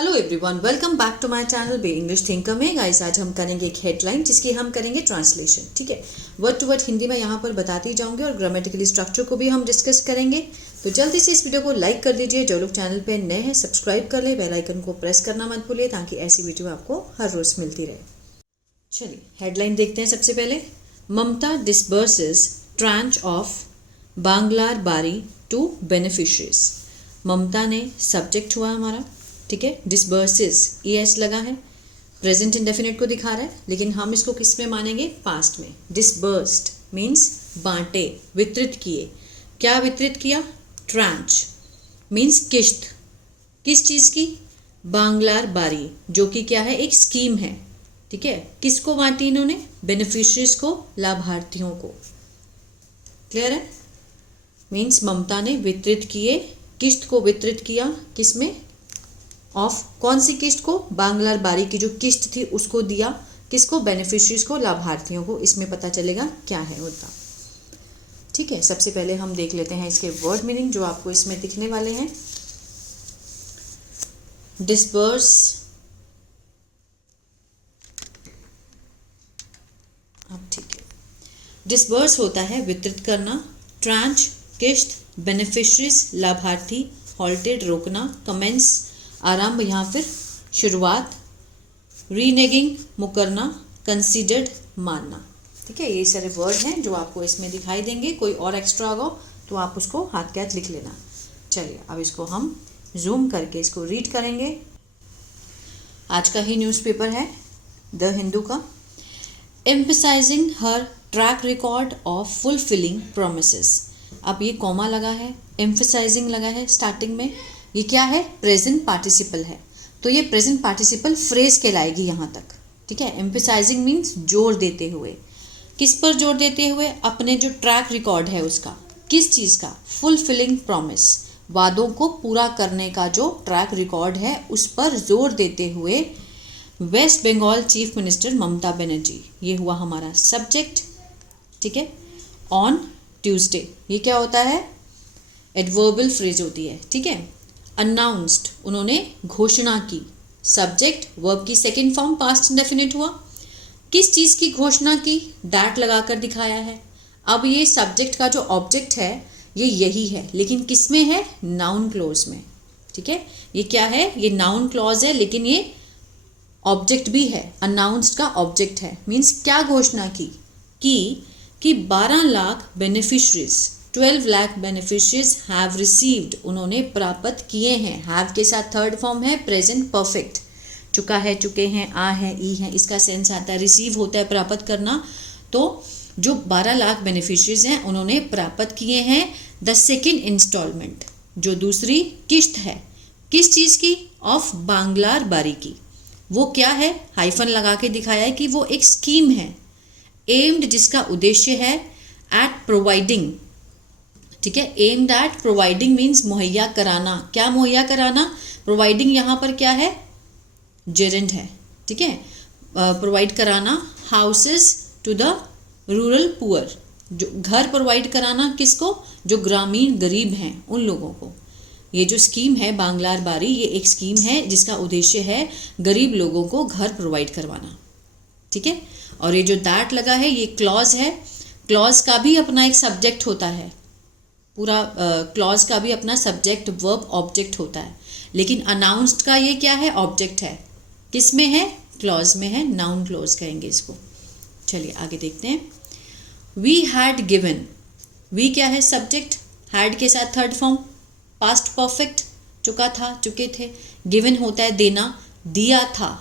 Hello everyone, welcome back to my channel be English thinker में। Guys, आज हम करेंगे एक हेडलाइन जिसकी हम करेंगे ट्रांसलेशन। ठीक है, वर्ड टू वर्ड हिंदी में यहाँ पर बताती जाऊंगी और ग्रामेटिकली स्ट्रक्चर को भी हम डिस्कस करेंगे। तो जल्दी से इस वीडियो को लाइक कर दीजिए। जो लोग चैनल पे नए हैं सब्सक्राइब कर ले, बेल आइकन को प्रेस करना मत भूलिए ताकि ऐसी वीडियो आपको हर रोज मिलती रहे। चलिए हेडलाइन देखते हैं। सबसे पहले, ममता डिसबर्सेस ट्रांच ऑफ बांग्लार बारी टू बेनिफिशरीज। ममता ने सब्जेक्ट हुआ हमारा, ठीक है। डिसबर्सेस ES लगा है, प्रेजेंट इंडेफिनिट को दिखा रहा है, लेकिन हम इसको किस में मानेंगे? पास्ट में। डिसबर्स्ड मीन्स बांटे, वितरित किए। क्या वितरित किया? ट्रांच मीन्स किश्त। किस चीज़ की? बांग्लार बारी, जो कि क्या है? एक स्कीम है, ठीक है। किसको बांटी इन्होंने? बेनिफिशरीज को, लाभार्थियों को। क्लियर है? मीन्स ममता ने वितरित किए, किश्त को वितरित किया। किसमें? ऑफ कौन सी किस्त को? बांग्लार बारी की जो किस्त थी उसको दिया। किसको? बेनिफिशरीज को, लाभार्थियों को। इसमें पता चलेगा क्या है मुद्दा। ठीक है, सबसे पहले हम देख लेते हैं इसके वर्ड मीनिंग जो आपको इसमें दिखने वाले हैं। डिसबर्स, अब ठीक है, डिसबर्स होता है वितरित करना। ट्रांच किश्त, बेनिफिशरीज लाभार्थी, हॉल्टेड रोकना, कमेंस आरंभ या फिर शुरुआत, रीनेगिंग मुकरना, कंसीडर्ड मानना। ठीक है, ये सारे वर्ड हैं जो आपको इसमें दिखाई देंगे। कोई और एक्स्ट्रा होगा तो आप उसको हाथ के हाथ लिख लेना। चलिए अब इसको हम जूम करके इसको रीड करेंगे। आज का ही न्यूज़पेपर है द हिंदू का। Emphasising her track record of fulfilling promises. अब ये कॉमा लगा है, एम्फसाइजिंग लगा है स्टार्टिंग में। ये क्या है? प्रेजेंट पार्टिसिपल है, तो ये प्रेजेंट पार्टिसिपल फ्रेज कहलाएगी यहाँ तक। ठीक है, एम्फसाइजिंग मीन्स जोर देते हुए। किस पर जोर देते हुए? अपने जो ट्रैक रिकॉर्ड है उसका। किस चीज़ का? फुलफिलिंग प्रॉमिस, वादों को पूरा करने का जो ट्रैक रिकॉर्ड है उस पर जोर देते हुए waste Bengal chief minister Mamata Banerjee. ये हुआ हमारा सब्जेक्ट। ठीक है, ऑन ट्यूसडे। ये क्या होता है? एडवर्बल फ्रेज होती है। ठीक है, अनाउंस्ड, उन्होंने घोषणा की। सब्जेक्ट वर्ब की सेकंड फॉर्म पास्ट इंडेफिनिट हुआ। किस चीज़ की घोषणा की? दैट लगाकर दिखाया है। अब ये सब्जेक्ट का जो ऑब्जेक्ट है ये यही है, लेकिन किस में है? नाउन क्लॉज में। ठीक है, ये क्या है? ये नाउन क्लॉज है, लेकिन ये ऑब्जेक्ट भी है। अनाउंस्ड का ऑब्जेक्ट है। मीन्स क्या घोषणा की? कि 12 lakh beneficiaries, 12 lakh beneficiaries have received, उन्होंने प्राप्त किए हैं। हैव के साथ थर्ड फॉर्म है प्रेजेंट परफेक्ट। चुका है, चुके हैं, आ है, ई है, इसका सेंस आता है। रिसीव होता है प्राप्त करना। तो जो 12 लाख बेनिफिशरीज हैं उन्होंने प्राप्त किए हैं द सेकेंड इंस्टॉलमेंट, जो दूसरी किश्त है। किस चीज़ की? ऑफ बांग्लार बारी की। वो क्या है? हाइफन लगा के दिखाया है कि वो एक स्कीम है। एम्ड, जिसका उद्देश्य है एट प्रोवाइडिंग। ठीक है, एम्ड एट प्रोवाइडिंग मीन्स मुहैया कराना। क्या मुहैया कराना? प्रोवाइडिंग यहाँ पर क्या है? जेरेंड है। ठीक है, प्रोवाइड कराना houses to the rural poor, जो घर प्रोवाइड कराना। किसको? जो ग्रामीण गरीब हैं उन लोगों को। ये जो स्कीम है बांग्लार बारी, ये एक स्कीम है जिसका उद्देश्य है गरीब लोगों को घर प्रोवाइड करवाना। ठीक है, और ये जो दैट लगा है ये क्लॉज है। क्लॉज का भी अपना एक सब्जेक्ट होता है। पूरा क्लॉज का भी अपना सब्जेक्ट वर्ब ऑब्जेक्ट होता है, लेकिन अनाउंस्ड का ये क्या है? ऑब्जेक्ट है। किस में है? क्लॉज में है। नाउन क्लॉज कहेंगे इसको। चलिए आगे देखते हैं। वी हैड गिवन, वी क्या है? सब्जेक्ट। हैड के साथ थर्ड फॉर्म पास्ट परफेक्ट, चुका था, चुके थे। गिवन होता है देना, दिया था,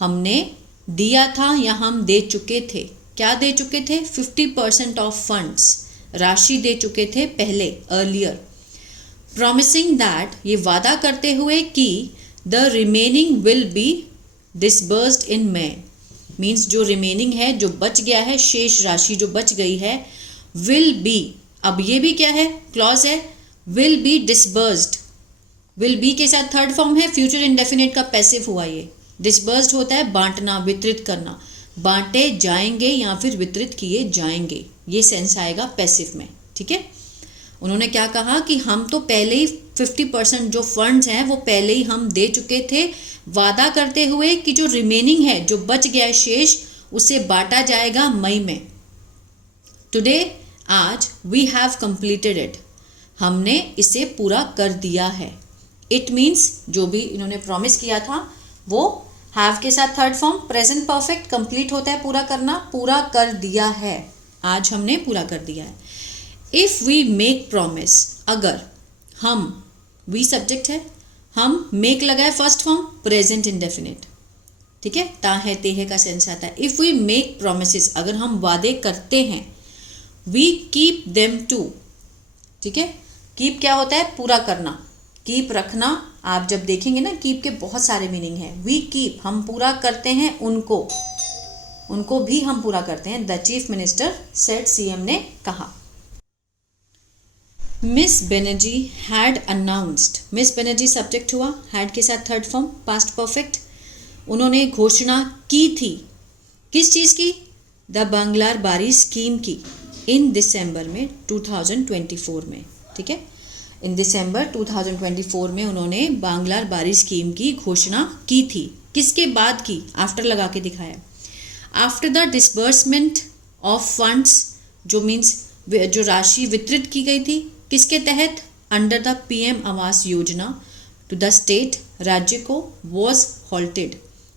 हमने दिया था या हम दे चुके थे। क्या दे चुके थे? 50% ऑफ फंड्स, राशि दे चुके थे पहले, अर्लियर। प्रॉमिसिंग दैट, ये वादा करते हुए कि the remaining will be disbursed in may, means जो रिमेनिंग है, जो बच गया है, शेष राशि जो बच गई है, विल बी। अब ये भी क्या है? क्लॉज है। Will be disbursed, will be के साथ थर्ड फॉर्म है, फ्यूचर इंडेफिनिट का पैसिव हुआ ये। डिसबर्स्ड होता है बांटना, वितरित करना। बांटे जाएंगे या फिर वितरित किए जाएंगे, ये सेंस आएगा पैसिव में। ठीक है, उन्होंने क्या कहा कि हम तो पहले ही 50% जो फंड्स हैं वो पहले ही हम दे चुके थे, वादा करते हुए कि जो रिमेनिंग है, जो बच गया है शेष, उसे बांटा जाएगा मई में। टुडे, आज, वी हैव कंप्लीटेड इट, हमने इसे पूरा कर दिया है। इट मीन्स जो भी इन्होंने प्रॉमिस किया था वो हैव के साथ third form present perfect, complete होता है पूरा करना, पूरा कर दिया है, आज हमने पूरा कर दिया है। इफ वी मेक प्रॉमिस, अगर हम, वी सब्जेक्ट है, हम मेक लगाए फर्स्ट फॉर्म प्रेजेंट इंडेफिनिट, ठीक है, ता है ते है का सेंस आता है। इफ वी मेक प्रोमिसेस, अगर हम वादे करते हैं, वी कीप देम टू, ठीक है, कीप क्या होता है, पूरा करना, कीप रखना। आप जब देखेंगे ना कीप के बहुत सारे मीनिंग है। वी कीप, हम पूरा करते हैं उनको, उनको भी हम पूरा करते हैं। The chief minister said, CM ने कहा। Miss Banerjee had announced, miss Banerjee subject हुआ, हैड के साथ थर्ड फॉर्म पास्ट परफेक्ट, उन्होंने घोषणा की थी, किस चीज़ की, द बांग्लार बारी स्कीम की, इन दिसंबर में 2024 में, ठीक है, इन दिसंबर 2024 में उन्होंने बांग्लार बारी स्कीम की घोषणा की थी। किसके बाद की, आफ्टर लगा के दिखाया, after the disbursement of funds, जो मीन्स जो राशि वितरित की गई थी, किसके तहत, under the PM Awas Yojana, to the state, राज्य को, वॉज हॉल्टेड,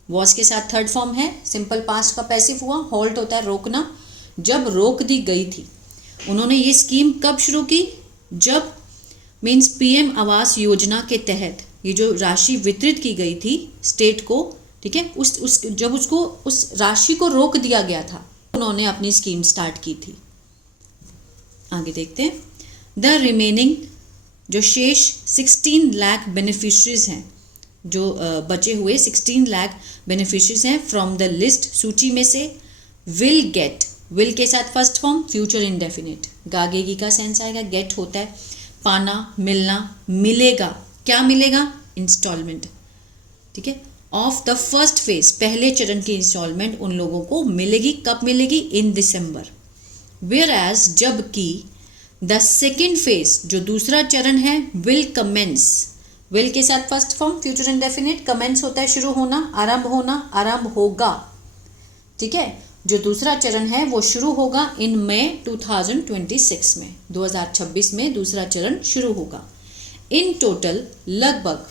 वॉज के साथ थर्ड फॉर्म है, सिंपल पास्ट का पैसिव हुआ, हॉल्ट होता है रोकना, जब रोक दी गई थी। उन्होंने ये स्कीम कब शुरू की, जब मीन्स पीएम आवास योजना के तहत ये जो राशि वितरित की गई थी स्टेट को, ठीक है, जब उसको उस राशि को रोक दिया गया था, उन्होंने अपनी स्कीम स्टार्ट की थी। आगे देखते हैं। द रिमेनिंग, जो शेष 16 लाख बेनिफिशरीज हैं, जो बचे हुए 16 लाख बेनिफिशरीज हैं फ्रॉम द लिस्ट, सूची में से, विल गेट, विल के साथ फर्स्ट फॉर्म फ्यूचर इंडेफिनिट, गागेगी का सेंस आएगा, गेट होता है पाना, मिलना, मिलेगा, क्या मिलेगा, इंस्टॉलमेंट, ठीक है, ऑफ द फर्स्ट फेज, पहले चरण की इंस्टॉलमेंट उन लोगों को मिलेगी, कब मिलेगी, इन दिसंबर। वेयर एज, जबकि द सेकेंड फेज, जो दूसरा चरण है, विल कमेंस, विल के साथ first form future indefinite, commence होता है शुरू होना, आरंभ होगा, ठीक है, जो दूसरा चरण है वो शुरू होगा इन मई 2026 में, 2026 में दूसरा चरण शुरू होगा। इन टोटल लगभग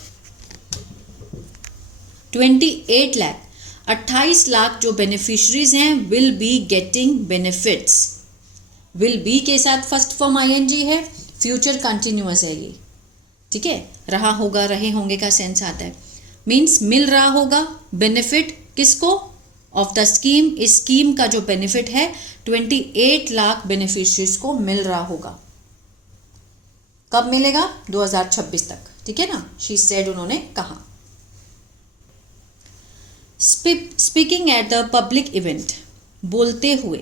28 लाख, 28 लाख जो बेनिफिशरीज हैं, will be getting benefits, will be के साथ फर्स्ट फॉर्म आईएनजी है, फ्यूचर कंटिन्यूअस है ये, ठीक है, रहा होगा, रहे होंगे का सेंस आता है, मीन्स मिल रहा होगा बेनिफिट, किसको, ऑफ द स्कीम, इस स्कीम का जो बेनिफिट है 28 लाख बेनिफिशरीज को मिल रहा होगा। कब मिलेगा, 2026 तक, ठीक है ना, शी सेड, उन्होंने कहा। Speaking at the public event, बोलते हुए,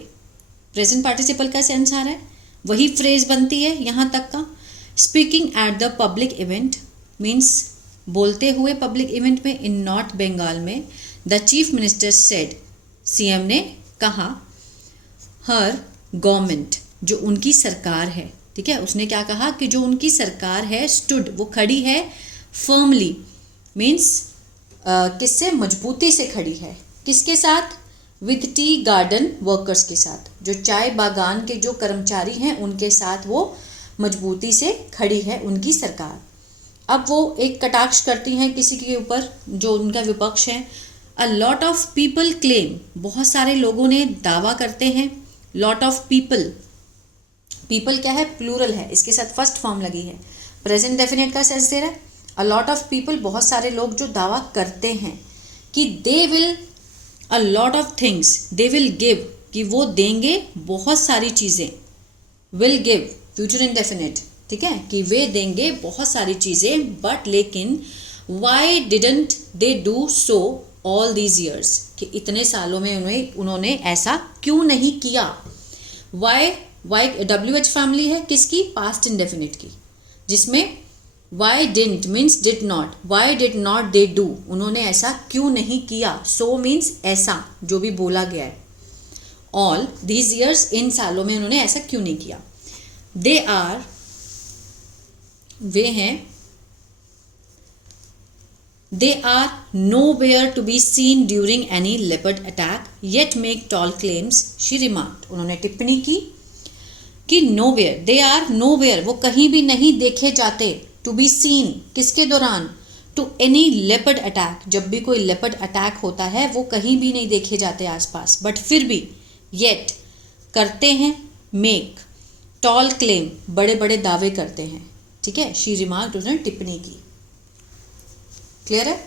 प्रेजेंट पार्टिसिपल का सेंस आ रहा है, वही फ्रेज बनती है यहाँ तक का। Speaking at the public event means बोलते हुए पब्लिक इवेंट में, इन नॉर्थ बंगाल में, the chief minister said, CM ने कहा, हर गवर्नमेंट, जो उनकी सरकार है, ठीक है, उसने क्या कहा कि जो उनकी सरकार है, स्टूड, वो खड़ी है, फर्मली मीन्स किससे, मजबूती से खड़ी है, किसके साथ, विद टी गार्डन वर्कर्स के साथ, जो चाय बागान के जो कर्मचारी हैं उनके साथ वो मजबूती से खड़ी है उनकी सरकार। अब वो एक कटाक्ष करती हैं किसी के ऊपर, जो उनका विपक्ष है। A lot of people claim, बहुत सारे लोगों ने दावा करते हैं, लॉट ऑफ पीपल, पीपल क्या है, प्लूरल है, इसके साथ फर्स्ट फॉर्म लगी है, प्रेजेंट डेफिनेट का सेंस दे रहा है। अ लॉट ऑफ पीपल, बहुत सारे लोग जो दावा करते हैं कि they will, a lot of things, they will give, कि वो देंगे बहुत सारी चीज़ें, विल गिव फ्यूचर इंडेफिनिट, ठीक है, कि वे देंगे बहुत सारी चीज़ें, बट लेकिन Y didn't they do so all these years, कि इतने सालों में उन्होंने ऐसा क्यों नहीं किया। वाई WH फैमिली है किसकी, पास्ट इंडेफिनिट की, जिसमें Y didn't means did not, why did not they do, उन्होंने ऐसा क्यों नहीं किया, सो मीन्स ऐसा, जो भी बोला गया है, ऑल दीज ईयर्स, इन सालों में उन्होंने ऐसा क्यों नहीं किया। दे आर, वे हैं, They are nowhere to be seen during any leopard attack, yet make tall claims, she remarked. उन्होंने टिप्पणी की कि nowhere, they are nowhere, वो कहीं भी नहीं देखे जाते, to be seen, किसके दौरान, to any leopard attack, जब भी कोई leopard attack होता है वो कहीं भी नहीं देखे जाते आसपास, but फिर भी yet करते हैं, make tall claim, बड़े बड़े दावे करते हैं, ठीक है, she remarked, उसने टिप्पणी की। क्लियर है?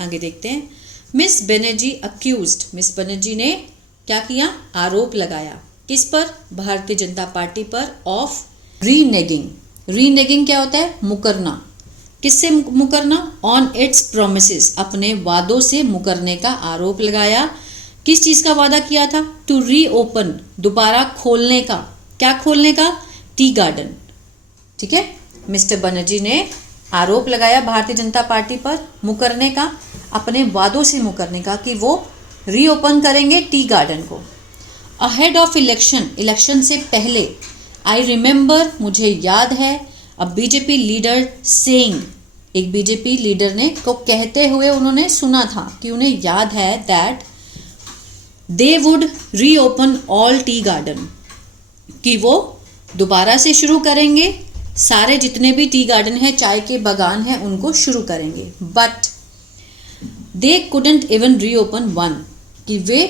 आगे देखते हैं। Miss Banerjee accused, miss Banerjee ने क्या किया? आरोप लगाया, किस पर? भारतीय जनता पार्टी पर, ऑफ रीनेगिंग। रीनेगिंग क्या होता है? मुकरना। किससे मुकरना? ऑन इट्स प्रोमिसेस, अपने वादों से मुकरने का आरोप लगाया। किस चीज़ का वादा किया था? टू रीओपन, दोबारा खोलने का। क्या खोलने का? Tea garden. ठीक है, मिस्टर बनर्जी ने आरोप लगाया भारतीय जनता पार्टी पर मुकरने का, अपने वादों से मुकरने का, कि वो रीओपन करेंगे टी गार्डन को। अहेड ऑफ इलेक्शन, इलेक्शन से पहले, आई रिमेंबर, मुझे याद है, अ बीजेपी लीडर सेइंग, एक बीजेपी लीडर ने को कहते हुए उन्होंने सुना था, कि उन्हें याद है, that they would reopen all tea garden, कि वो दोबारा से शुरू करेंगे, सारे जितने भी टी गार्डन है, चाय के बागान हैं, उनको शुरू करेंगे। But they couldn't even reopen one, कि वे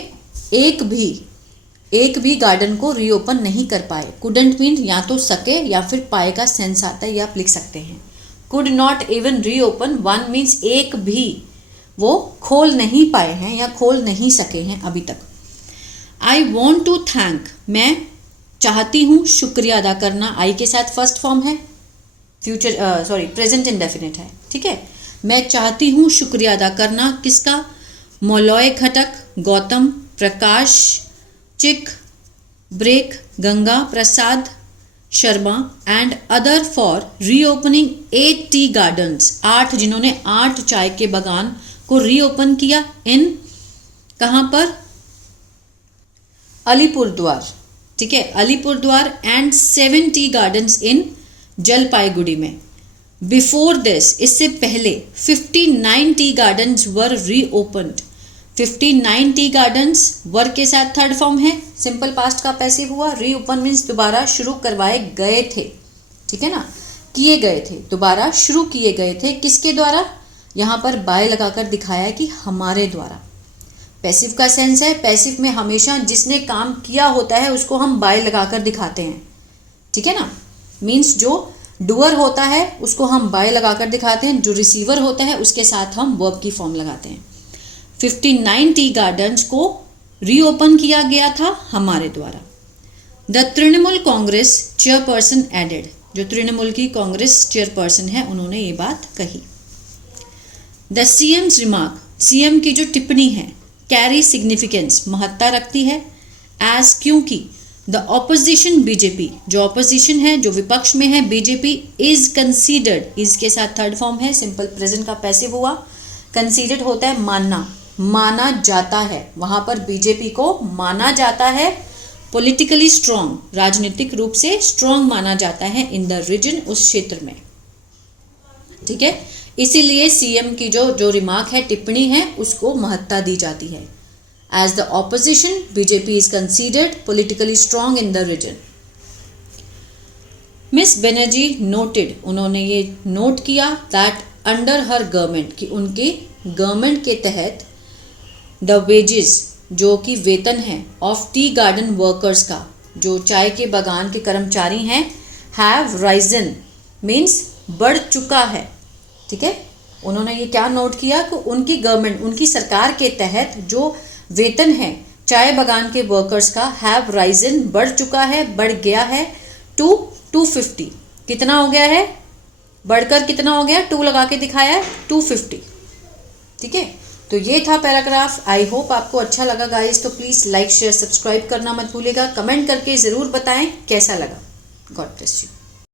एक भी गार्डन को रीओपन नहीं कर पाए। कुडंट मीन या तो सके या फिर पाए का सेंस आता है, या आप लिख सकते हैं। Could not even reopen one means एक भी वो खोल नहीं पाए हैं या खोल नहीं सके हैं अभी तक। आई वॉन्ट टू थैंक, मैं चाहती हूँ, शुक्रिया अदा करना, आई के साथ फर्स्ट फॉर्म है, प्रेजेंट इंडेफिनिट है, ठीक है। मैं चाहती हूँ शुक्रिया अदा करना, किसका? मौलॉय खटक, Gautam, Prakash, Chik, Baraik, Ganga Prasad Sharma and other for reopening 8 tea gardens, 8 जिन्होंने 8 चाय के बागान को रीओपन किया, इन कहाँ पर? अलीपुरद्वार, ठीक है, अलीपुरद्वार, एंड 7 टी गार्डन्स इन जलपाईगुड़ी में। बिफोर दिस, इससे पहले 59 टी गार्डन्स वर रीओपन्ड। 59 टी गार्डन्स, वर के साथ थर्ड फॉर्म है, सिंपल पास्ट का पैसिव हुआ। रीओपन मीन्स दोबारा शुरू करवाए गए थे, ठीक है ना, किए गए थे, दोबारा शुरू किए गए थे, किसके द्वारा? यहाँ पर बाय लगाकर दिखाया है कि हमारे द्वारा। पैसिव का सेंस है, पैसिव में हमेशा जिसने काम किया होता है उसको हम बाय लगाकर दिखाते हैं, ठीक है ना। मीन्स जो डूअर होता है उसको हम बाय लगाकर दिखाते हैं, जो रिसीवर होता है उसके साथ हम वर्ब की फॉर्म लगाते हैं। 59 टी गार्डन्स को रीओपन किया गया था हमारे द्वारा। The Trinamool Congress chairperson added, जो तृणमूल की कांग्रेस चेयरपर्सन है उन्होंने ये बात कही। द सीएम्स रिमार्क, सीएम की जो टिप्पणी है, कैरी सिग्निफिकेंस, महत्ता रखती है, एज, क्योंकि द ऑपोजिशन बीजेपी, जो ऑपोजिशन है, जो विपक्ष में है बीजेपी, इज कंसीडर्ड, इज के साथ थर्ड फॉर्म है, सिंपल प्रेजेंट का पैसिव हुआ। कंसीडर्ड होता है मानना, माना जाता है, वहां पर बीजेपी को माना जाता है पॉलिटिकली स्ट्रॉन्ग, राजनीतिक रूप से स्ट्रॉन्ग माना जाता है इन द रीजन, उस क्षेत्र में, ठीक है। इसीलिए सीएम की जो रिमार्क है, टिप्पणी है, उसको महत्ता दी जाती है। As the opposition BJP is considered politically strong in the region. Miss Banerjee noted, उन्होंने ये नोट किया, दैट अंडर हर गवर्नमेंट, कि उनके गवर्नमेंट के तहत, द वेजेस, जो कि वेतन है, ऑफ टी गार्डन वर्कर्स का, जो चाय के बागान के कर्मचारी हैं, हैव राइजन मीन्स बढ़ चुका है, ठीक है। उन्होंने ये क्या नोट किया कि उनकी गवर्नमेंट, उनकी सरकार के तहत जो वेतन है चाय बागान के वर्कर्स का, हैव राइजन बढ़ चुका है, बढ़ गया है, टू 250, कितना हो गया है? बढ़कर कितना हो गया? 2 लगा के दिखाया है, 250, ठीक है। तो ये था पैराग्राफ। आई होप आपको अच्छा लगा गाइस, तो प्लीज़ लाइक शेयर सब्सक्राइब करना मत भूलिएगा, कमेंट करके ज़रूर बताएं कैसा लगा। God bless you.